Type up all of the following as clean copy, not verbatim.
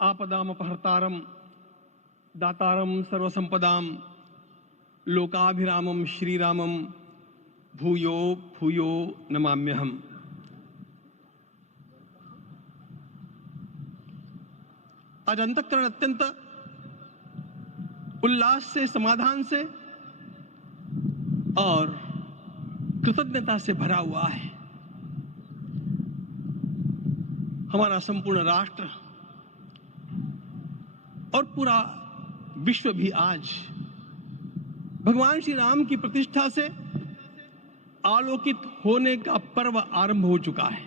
आपदामपहर्तारं दातारं सर्वसंपदां लोकाभिरामं श्रीरामं भूयो भूयो नमाम्यहम्। आज अंतःकरण अत्यंत उल्लास से, समाधान से और कृतज्ञता से भरा हुआ है। हमारा संपूर्ण राष्ट्र और पूरा विश्व भी आज भगवान श्री राम की प्रतिष्ठा से आलोकित होने का पर्व आरंभ हो चुका है।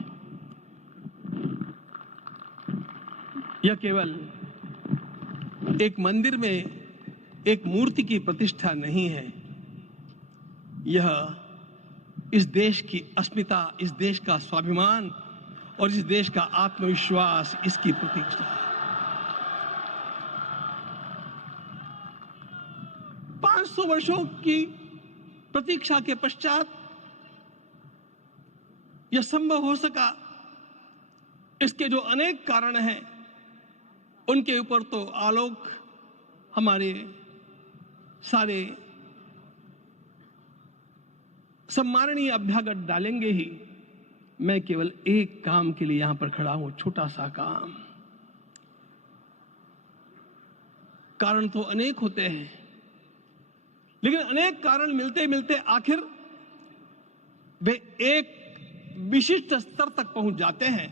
यह केवल एक मंदिर में एक मूर्ति की प्रतिष्ठा नहीं है, यह इस देश की अस्मिता, इस देश का स्वाभिमान और इस देश का आत्मविश्वास, इसकी प्रतीक्षा है। 500 वर्षों की प्रतीक्षा के पश्चात यह संभव हो सका। इसके जो अनेक कारण हैं, उनके ऊपर तो आलोक हमारे सारे सम्माननीय अभ्यागत डालेंगे ही। मैं केवल एक काम के लिए यहां पर खड़ा हूं, छोटा सा काम। कारण तो अनेक होते हैं, लेकिन अनेक कारण मिलते मिलते आखिर वे एक विशिष्ट स्तर तक पहुंच जाते हैं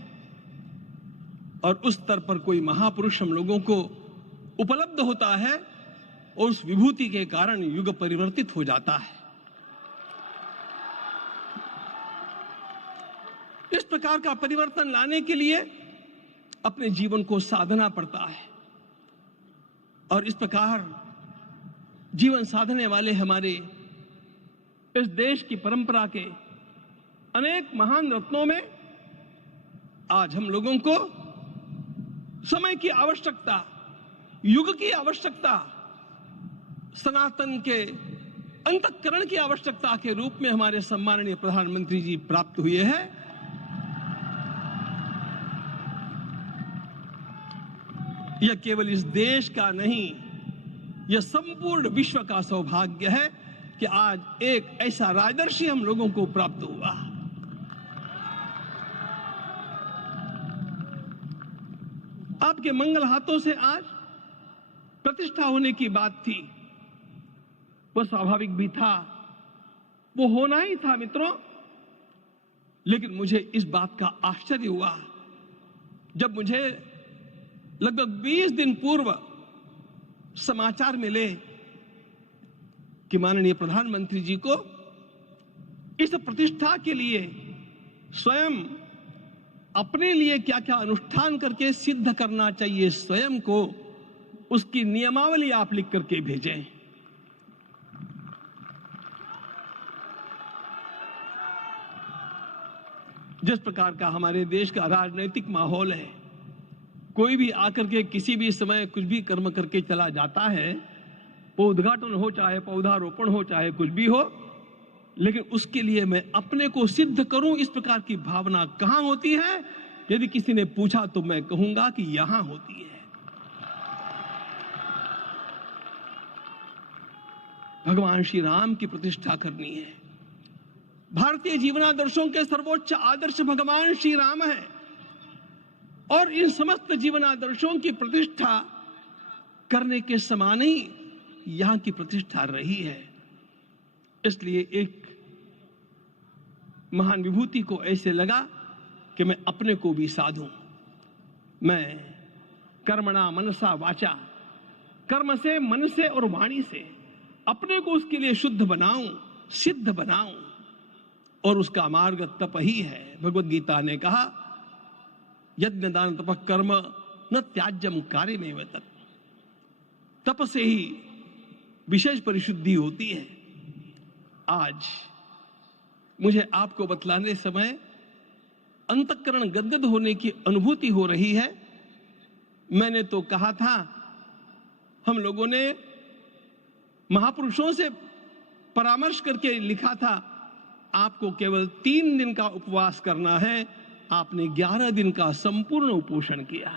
और उस स्तर पर कोई महापुरुष हम लोगों को उपलब्ध होता है और उस विभूति के कारण युग परिवर्तित हो जाता है। इस प्रकार का परिवर्तन लाने के लिए अपने जीवन को साधना पड़ता है और इस प्रकार जीवन साधने वाले हमारे इस देश की परंपरा के अनेक महान रत्नों में आज हम लोगों को समय की आवश्यकता, युग की आवश्यकता, सनातन के अंतःकरण की आवश्यकता के रूप में हमारे सम्माननीय प्रधानमंत्री जी प्राप्त हुए हैं। यह केवल इस देश का नहीं, यह संपूर्ण विश्व का सौभाग्य है कि आज एक ऐसा राजदर्शी हम लोगों को प्राप्त हुआ। आपके मंगल हाथों से आज प्रतिष्ठा होने की बात थी, वह स्वाभाविक भी था, वो होना ही था मित्रों। लेकिन मुझे इस बात का आश्चर्य हुआ जब मुझे लगभग 20 दिन पूर्व समाचार मिले कि माननीय प्रधानमंत्री जी को इस प्रतिष्ठा के लिए स्वयं अपने लिए क्या क्या अनुष्ठान करके सिद्ध करना चाहिए, स्वयं को उसकी नियमावली आप लिख करके भेजें। जिस प्रकार का हमारे देश का राजनीतिक माहौल है, कोई भी आकर के किसी भी समय कुछ भी कर्म करके चला जाता है, वो उद्घाटन हो, चाहे पौधारोपण हो, चाहे कुछ भी हो, लेकिन उसके लिए मैं अपने को सिद्ध करूं, इस प्रकार की भावना कहां होती है? यदि किसी ने पूछा तो मैं कहूंगा कि यहां होती है। भगवान श्री राम की प्रतिष्ठा करनी है। भारतीय जीवनादर्शों के सर्वोच्च आदर्श भगवान श्री राम है और इन समस्त जीवनादर्शों की प्रतिष्ठा करने के समान ही यहां की प्रतिष्ठा रही है। इसलिए एक महान विभूति को ऐसे लगा कि मैं अपने को भी साधूं। मैं कर्मणा मनसा वाचा, कर्म से, मन से और वाणी से अपने को उसके लिए शुद्ध बनाऊं, सिद्ध बनाऊं, और उसका मार्ग तप ही है। भगवद गीता ने कहा, यज्ञ दान तप कर्म न त्याज्यम कार्यमेव तत्। तप से ही विशेष परिशुद्धि होती है। आज मुझे आपको बतलाने समय अंतःकरण गदगद होने की अनुभूति हो रही है। मैंने तो कहा था, हम लोगों ने महापुरुषों से परामर्श करके लिखा था, आपको केवल 3 दिन का उपवास करना है। आपने 11 दिन का संपूर्ण उपोषण किया।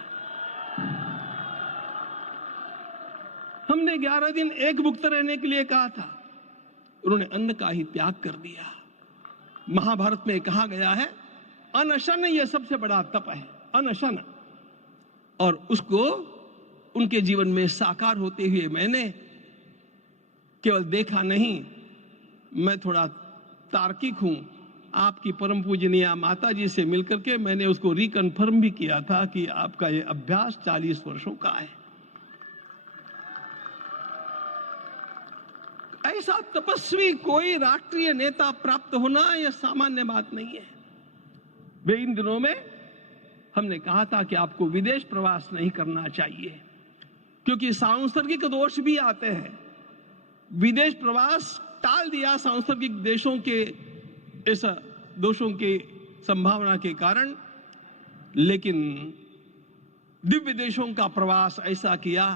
उन्होंने 11 दिन एक भुक्त रहने के लिए कहा था, उन्होंने अन्न का ही त्याग कर दिया। महाभारत में कहा गया है अनशन यह सबसे बड़ा तप है, अनशन। और उसको उनके जीवन में साकार होते हुए मैंने केवल देखा नहीं, मैं थोड़ा तार्किक हूं। आपकी परम पूजनीय माता जी से मिलकर के मैंने उसको रिकन्फर्म भी किया था कि आपका ये अभ्यास 40 वर्षों का है। ऐसा तपस्वी कोई राष्ट्रीय नेता प्राप्त होना यह सामान्य बात नहीं है। वे इन दिनों में हमने कहा था कि आपको विदेश प्रवास नहीं करना चाहिए, क्योंकि सांसर्गिक दोष भी आते हैं। विदेश प्रवास टाल दिया सांसर्गिक देशों के इस दोषों की संभावना के कारण, लेकिन दिव्य देशों का प्रवास ऐसा किया।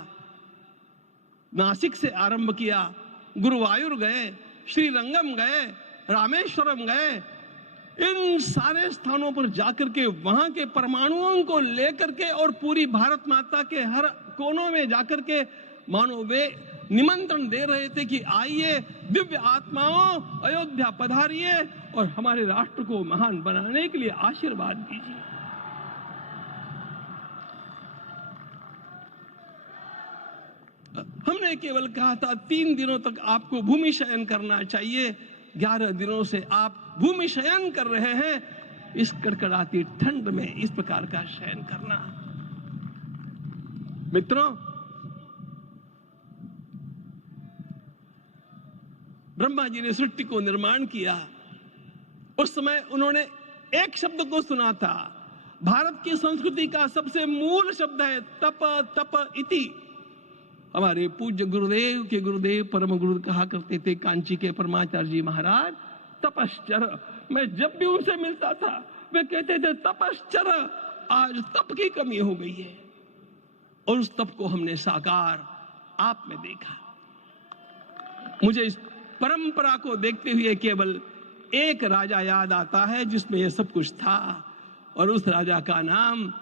नासिक से आरंभ किया, गुरुवायूर गए, श्रीरंगम गए, रामेश्वरम गए। इन सारे स्थानों पर जाकर के वहां के परमाणुओं को लेकर के और पूरी भारत माता के हर कोनों में जाकर के मानो वे निमंत्रण दे रहे थे कि आइए दिव्य आत्माओं, अयोध्या पधारिए और हमारे राष्ट्र को महान बनाने के लिए आशीर्वाद दीजिए। हमने केवल कहा था 3 दिनों तक आपको भूमि शयन करना चाहिए। 11 दिनों से आप भूमि शयन कर रहे हैं। इस कड़कड़ाती ठंड में इस प्रकार का शयन करना, मित्रों, ब्रह्मा जी ने सृष्टि को निर्माण किया। उस समय उन्होंने एक शब्द को सुना था। भारत की संस्कृति का सबसे मूल शब्द है तप, तप इति। हमारे पूज्य गुरुदेव के गुरुदेव परम गुरु कहा करते थे, कांची के परमाचार्य जी महाराज, तपश्चर। मैं जब भी उनसे मिलता था वे कहते थे तपश्चर। आज तप की कमी हो गई है और उस तप को हमने साकार आप में देखा। मुझे इस परंपरा को देखते हुए केवल एक राजा याद आता है जिसमें यह सब कुछ था, और उस राजा का नाम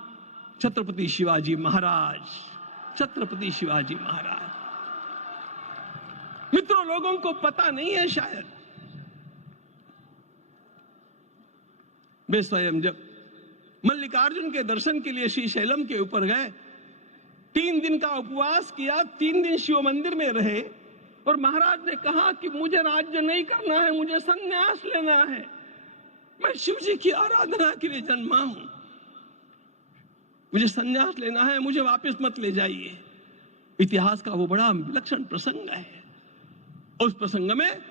छत्रपति शिवाजी महाराज। छत्रपति शिवाजी महाराज। मित्रों, लोगों को पता नहीं है शायद, वे स्वयं जब मल्लिकार्जुन के दर्शन के लिए श्री शैलम के ऊपर गए, 3 दिन का उपवास किया, 3 दिन शिव मंदिर में रहे, और महाराज ने कहा कि मुझे राज्य नहीं करना है, मुझे संन्यास लेना है, मैं शिव जी की आराधना के लिए जन्मा हूं, मुझे संन्यास लेना है, मुझे वापस मत ले जाइए। इतिहास का वो बड़ा विलक्षण प्रसंग है। उस प्रसंग में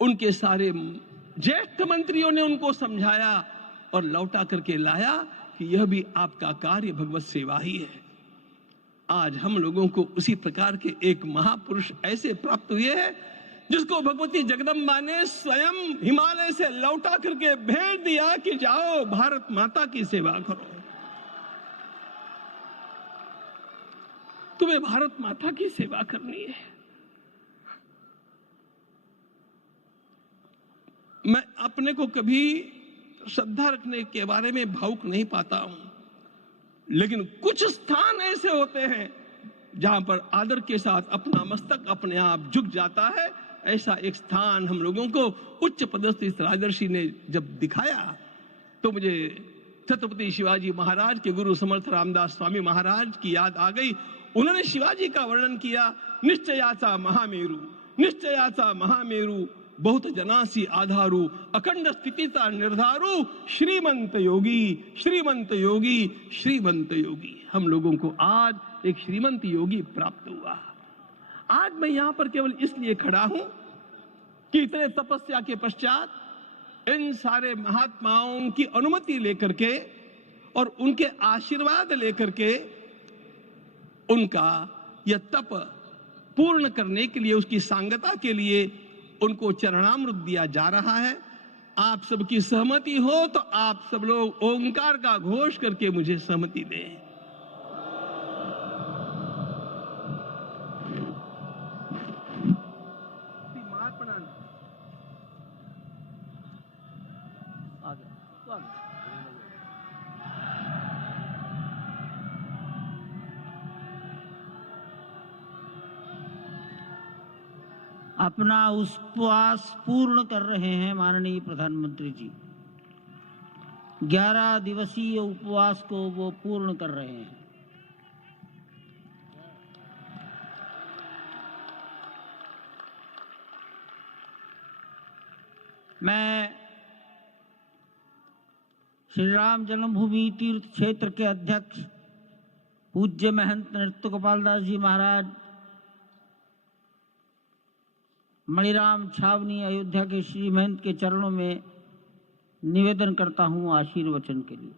उनके सारे ज्येष्ठ मंत्रियों ने उनको समझाया और लौटा करके लाया कि यह भी आपका कार्य भगवत सेवा ही है। आज हम लोगों को उसी प्रकार के एक महापुरुष ऐसे प्राप्त हुए हैं जिसको भगवती जगदम्बा ने स्वयं हिमालय से लौटा करके भेज दिया कि जाओ भारत माता की सेवा करो। तुम्हें भारत माता की सेवा करनी है। मैं अपने को कभी श्रद्धा रखने के बारे में भावुक नहीं पाता हूं, लेकिन कुछ स्थान ऐसे होते हैं जहां पर आदर के साथ अपना मस्तक अपने आप झुक जाता है। ऐसा एक स्थान हम लोगों को उच्च पदस्थ इस राजर्षि ने जब दिखाया तो मुझे छत्रपति शिवाजी महाराज के गुरु समर्थ रामदास स्वामी महाराज की याद आ गई। उन्होंने शिवाजी का वर्णन किया, निश्चयाचा महामेरु, निश्चयाचा महामेरु, बहुत जनासी आधारू, अखंड स्थितिता निर्धारू, श्रीमंत योगी, श्रीमंत योगी, श्रीमंत योगी। हम लोगों को आज एक श्रीमंत योगी प्राप्त हुआ। आज मैं यहां पर केवल इसलिए खड़ा हूं कि इतने तपस्या के पश्चात इन सारे महात्माओं की अनुमति लेकर के और उनके आशीर्वाद लेकर के उनका यह तप पूर्ण करने के लिए, उसकी सांगता के लिए उनको चरणामृत दिया जा रहा है। आप सबकी सहमति हो तो आप सब लोग ओंकार का घोष करके मुझे सहमति दें। अपना उपवास पूर्ण कर रहे हैं माननीय प्रधानमंत्री जी। 11 दिवसीय उपवास को वो पूर्ण कर रहे हैं। मैं श्री राम जन्मभूमि तीर्थ क्षेत्र के अध्यक्ष पूज्य महंत नृत्य गोपाल दास जी महाराज, मणिराम छावनी अयोध्या के श्री महंत के चरणों में निवेदन करता हूं आशीर्वचन के लिए।